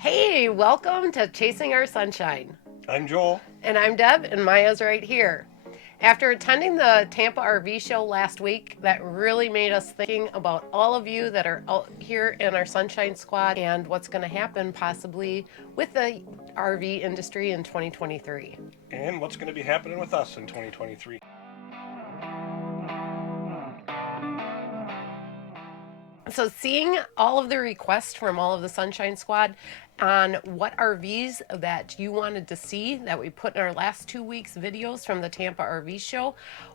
Hey, welcome to Chasing Our Sunshine. I'm Joel. And I'm Deb, and Maya's right here. After attending the Tampa RV show last week, that really made us thinking about all of you that are out here in our Sunshine Squad and what's going to happen possibly with the RV industry in 2023. And what's going to be happening with us in 2023. So seeing all of the requests from all of the Sunshine Squad on what RVs that you wanted to see that we put in our last 2 weeks videos from the Tampa RV show,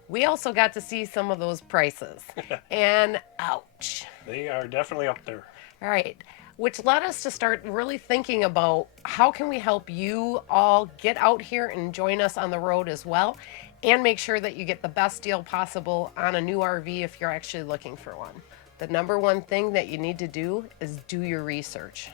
we also got to see some of those prices. And ouch. They are definitely up there. All right. Which led us to start really thinking about how can we help you all get out here and join us on the road as well, and make sure that you get the best deal possible on a new RV if you're actually looking for one. The number one thing that you need to do is do your research.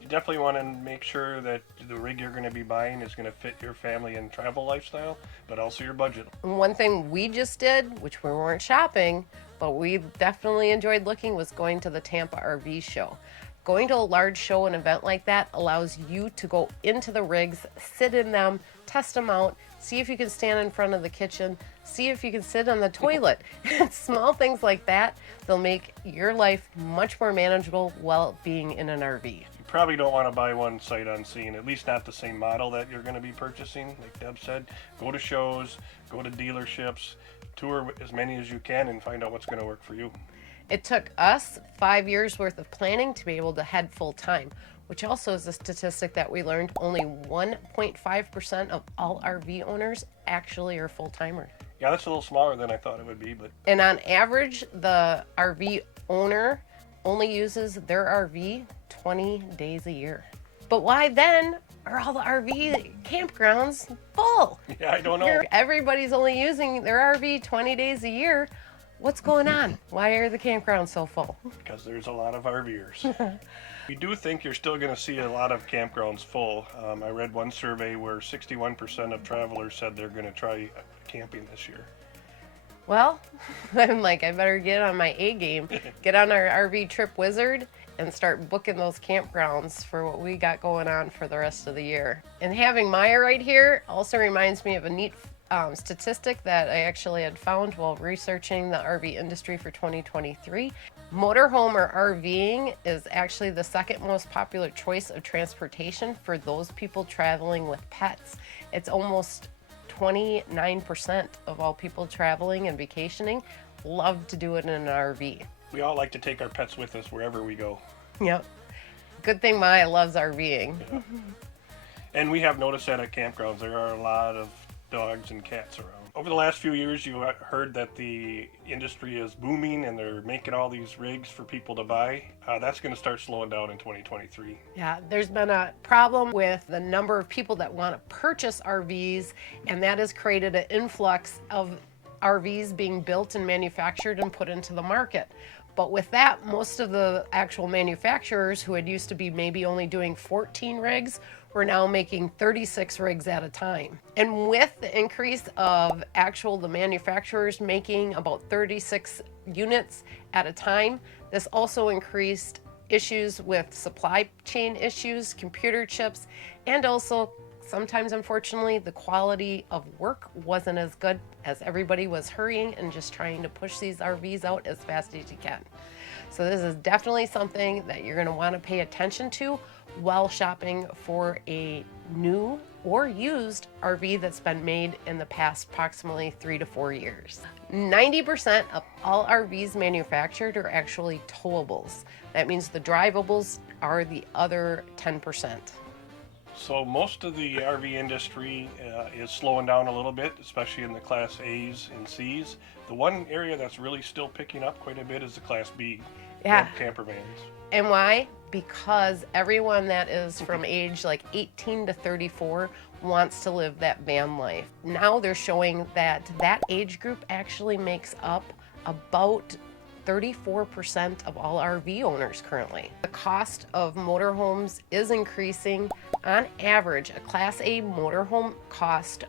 You definitely want to make sure that the rig you're going to be buying is going to fit your family and travel lifestyle, but also your budget. And one thing we just did, which we weren't shopping, but we definitely enjoyed looking, was going to the Tampa RV show. Going to a large show and event like that allows you to go into the rigs, sit in them, test them out, see if you can stand in front of the kitchen, see if you can sit on the toilet. Small things like that, they'll make your life much more manageable while being in an RV. You probably don't want to buy one sight unseen, at least not the same model that you're going to be purchasing. Like Deb said, go to shows, go to dealerships, tour as many as you can and find out what's going to work for you. It took us 5 years worth of planning to be able to head full time, which also is a statistic that we learned only 1.5% of all RV owners actually are full timers. Yeah, that's a little smaller than I thought it would be, but And on average, the RV owner only uses their RV 20 days a year. But why then are all the RV campgrounds full? yeah, I don't know. Everybody's only using their RV 20 days a year. What's going on? Why are the campgrounds so full? Because there's a lot of RVers. We do think you're still going to see a lot of campgrounds full. I read one survey where 61% of travelers said they're going to try camping this year. Well, I'm like, I better get on my A game, get on our RV trip wizard, and start booking those campgrounds for what we got going on for the rest of the year. And having Maya right here also reminds me of a neat statistic that I actually had found while researching the RV industry for 2023. Motorhome or RVing is actually the second most popular choice of transportation for those people traveling with pets. It's almost 29% of all people traveling and vacationing love to do it in an RV. We all like to take our pets with us wherever we go. Yep. Good thing Maya loves RVing. Yeah. And we have noticed that at campgrounds there are a lot of dogs and cats around. Over the last few years, you heard that the industry is booming and they're making all these rigs for people to buy. That's going to start slowing down in 2023. Yeah, there's been a problem with the number of people that want to purchase RVs, and that has created an influx of RVs being built and manufactured and put into the market. But with that, most of the actual manufacturers who had used to be maybe only doing 14 rigs were now making 36 rigs at a time. And with the increase of the manufacturers making about 36 units at a time, this also increased issues with supply chain issues, computer chips, and also sometimes, unfortunately, the quality of work wasn't as good as everybody was hurrying and just trying to push these RVs out as fast as you can. So this is definitely something that you're going to want to pay attention to while shopping for a new or used RV that's been made in the past approximately 3 to 4 years. 90% of all RVs manufactured are actually towables. That means the drivables are the other 10%. So most of the RV industry is slowing down a little bit, especially in the Class A's and C's. The one area that's really still picking up quite a bit is the Class B camper vans. And why? Because everyone that is from age like 18 to 34 wants to live that van life. Now they're showing that that age group actually makes up about 34% of all RV owners currently. The cost of motorhomes is increasing. On average, a Class A motorhome cost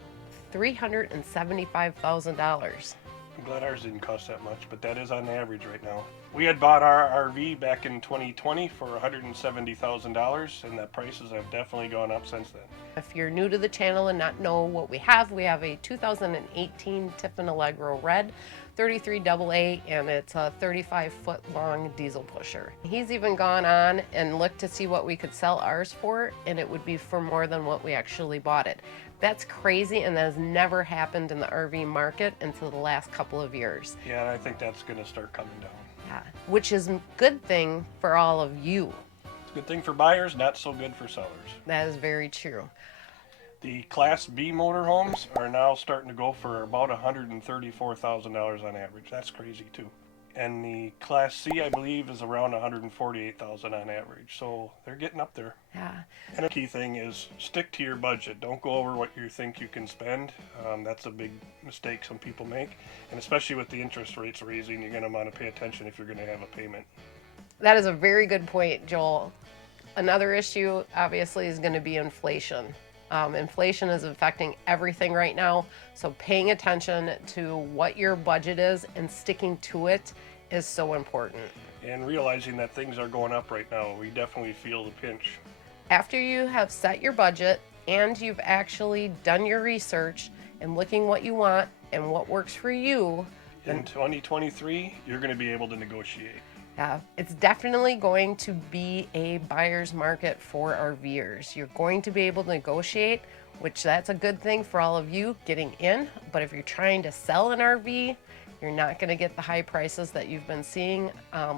$375,000. I'm glad ours didn't cost that much, but that is on average right now. We had bought our RV back in 2020 for $170,000, and the prices have definitely gone up since then. If you're new to the channel and not know what we have a 2018 Tiffin Allegro Red 33 AA, and it's a 35-foot long diesel pusher. He's even gone on and looked to see what we could sell ours for, and it would be for more than what we actually bought it. That's crazy, and that has never happened in the RV market until the last couple of years. Yeah, and I think that's going to start coming down. Yeah, which is a good thing for all of you. It's a good thing for buyers, not so good for sellers. That is very true. The Class B motorhomes are now starting to go for about $134,000 on average. That's crazy too. And the Class C, I believe, is around $148,000 on average. So they're getting up there. Yeah. And a key thing is stick to your budget. Don't go over what you think you can spend. That's a big mistake some people make. And especially with the interest rates raising, you're going to want to pay attention if you're going to have a payment. That is a very good point, Joel. Another issue, obviously, is going to be inflation. Inflation is affecting everything right now, so paying attention to what your budget is and sticking to it is so important. And realizing that things are going up right now, we definitely feel the pinch. After you have set your budget and you've actually done your research and looking what you want and what works for you, in 2023, you're going to be able to negotiate. It's definitely going to be a buyer's market for RVers. You're going to be able to negotiate, which that's a good thing for all of you getting in. But if you're trying to sell an RV, you're not going to get the high prices that you've been seeing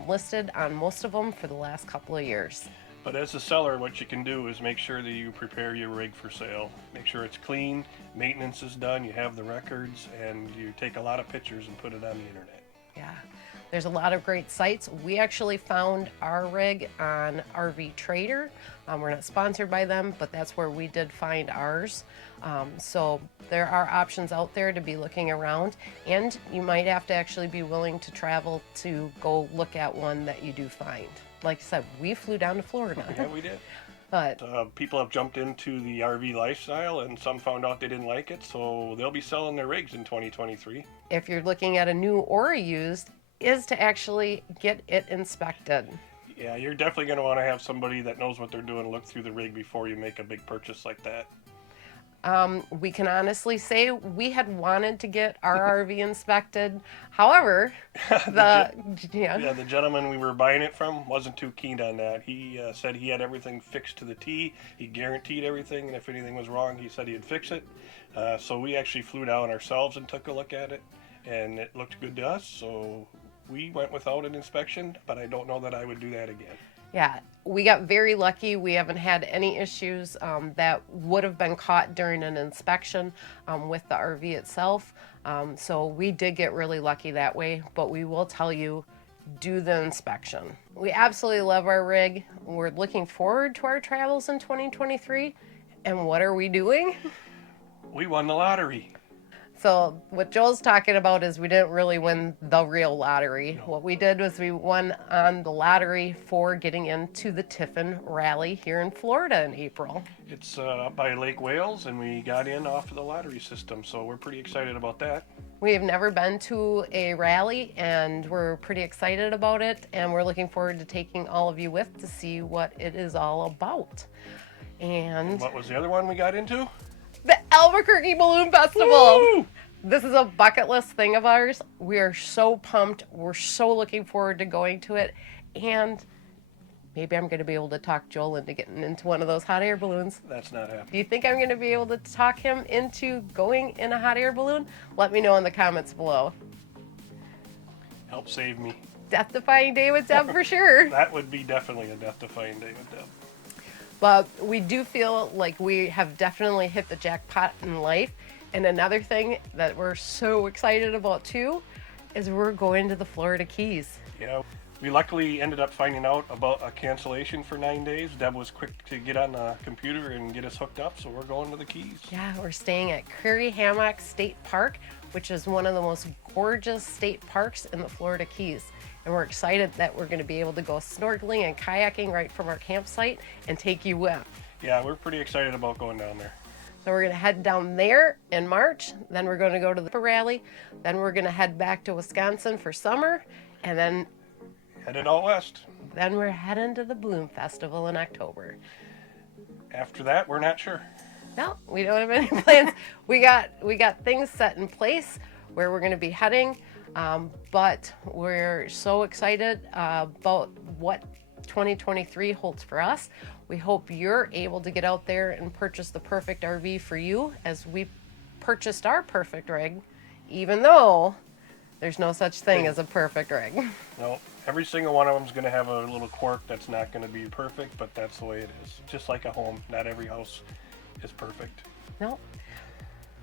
listed on most of them for the last couple of years. But as a seller, what you can do is make sure that you prepare your rig for sale. Make sure it's clean, maintenance is done, you have the records, and you take a lot of pictures and put it on the internet. Yeah. There's a lot of great sites. We actually found our rig on RV Trader. We're not sponsored by them, but that's where we did find ours. So there are options out there to be looking around, and you might have to actually be willing to travel to go look at one that you do find. Like I said, we flew down to Florida. Yeah, we did. But people have jumped into the RV lifestyle, and some found out they didn't like it, so they'll be selling their rigs in 2023. If you're looking at a new or a used, is to actually get it inspected. Yeah, you're definitely going to want to have somebody that knows what they're doing look through the rig before you make a big purchase like that. We can honestly say we had wanted to get our RV inspected. However, the gentleman we were buying it from wasn't too keen on that. He said he had everything fixed to the T. He guaranteed everything, and if anything was wrong, he said he'd fix it. So we actually flew down ourselves and took a look at it, and it looked good to us, so we went without an inspection, but I don't know that I would do that again. Yeah, we got very lucky. We haven't had any issues that would have been caught during an inspection with the RV itself. So we did get really lucky that way, but we will tell you, do the inspection. We absolutely love our rig. We're looking forward to our travels in 2023. And what are we doing? We won the lottery. So what Joel's talking about is we didn't really win the real lottery. No. What we did was we won on the lottery for getting into the Tiffin Rally here in Florida in April. It's up by Lake Wales, and we got in off of the lottery system, so we're pretty excited about that. We have never been to a rally, and we're pretty excited about it, and we're looking forward to taking all of you with to see what it is all about. And what was the other one we got into? the Albuquerque Balloon Festival. Woo! This is a bucket list thing of ours. We are so pumped. We're so looking forward to going to it. And maybe I'm going to be able to talk Joel into getting into one of those hot air balloons. That's not Do happening. you think I'm going to be able to talk him into going in a hot air balloon? Let me know in the comments below. Help save me. Death-defying day with Deb for sure. That would be definitely a death-defying day with Deb. But we do feel like we have definitely hit the jackpot in life. And another thing that we're so excited about too is we're going to the Florida Keys. Yeah, we luckily ended up finding out about a cancellation for 9 days. Deb was quick to get on the computer and get us hooked up, so we're going to the Keys. Yeah, we're staying at Prairie Hammock State Park, which is one of the most gorgeous state parks in the Florida Keys. And we're excited that we're going to be able to go snorkeling and kayaking right from our campsite and take you with. Yeah, we're pretty excited about going down there. So we're going to head down there in March, then we're going to go to the rally, then we're going to head back to Wisconsin for summer, and then Headed out west. Then we're heading to the Bloom Festival in October. After that, we're not sure. No, we don't have any plans. We got things set in place where we're going to be heading, but we're so excited about what 2023 holds for us. We hope you're able to get out there and purchase the perfect RV for you as we purchased our perfect rig, even though there's no such thing as a perfect rig. No, every single one of them is going to have a little quirk that's not going to be perfect, but that's the way it is. Just like a home, not every house is perfect. No.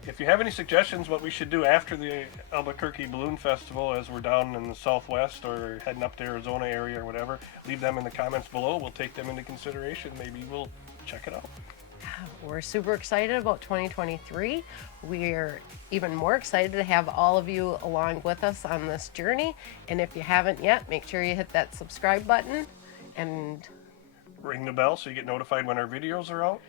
If you have any suggestions what we should do after the Albuquerque Balloon Festival, as we're down in the Southwest or heading up to Arizona area or whatever, leave them in the comments below. We'll take them into consideration. Maybe we'll check it out. We're super excited about 2023. We're even more excited to have all of you along with us on this journey. And if you haven't yet, make sure you hit that subscribe button and ring the bell so you get notified when our videos are out.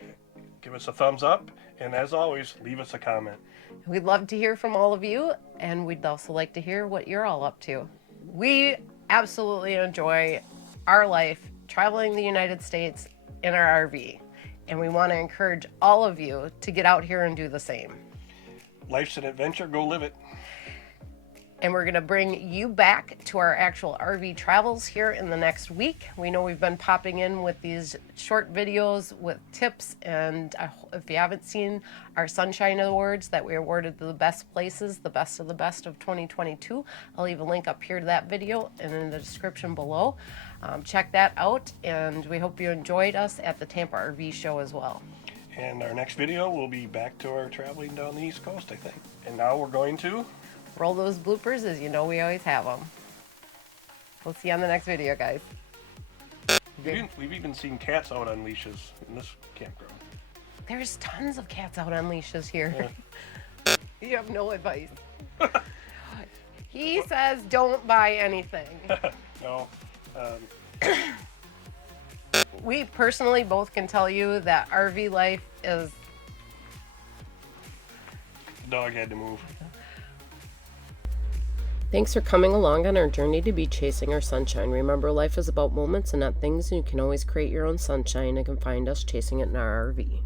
Give us a thumbs up, and as always, leave us a comment. We'd love to hear from all of you, and we'd also like to hear what you're all up to. We absolutely enjoy our life traveling the United States in our RV, and we want to encourage all of you to get out here and do the same. Life's an adventure, go live it. And we're going to bring you back to our actual RV travels here in the next week. We know we've been popping in with these short videos with tips, and if you haven't seen our Sunshine Awards that we awarded to the best places, the best of the best of 2022, I'll leave a link up here to that video and in the description below. Check that out, and we hope you enjoyed us at the Tampa RV show as well. And our next video will be back to our traveling down the East Coast, I think. And now we're going to roll those bloopers, as you know we always have them. We'll see you on the next video, guys. We've even seen cats out on leashes in this campground. There's tons of cats out on leashes here. Yeah. You have no advice. He says don't buy anything. No. We personally both can tell you that RV life is... The dog had to move. Thanks for coming along on our journey to be chasing our sunshine. Remember, life is about moments and not things, and you can always create your own sunshine and can find us chasing it in our RV.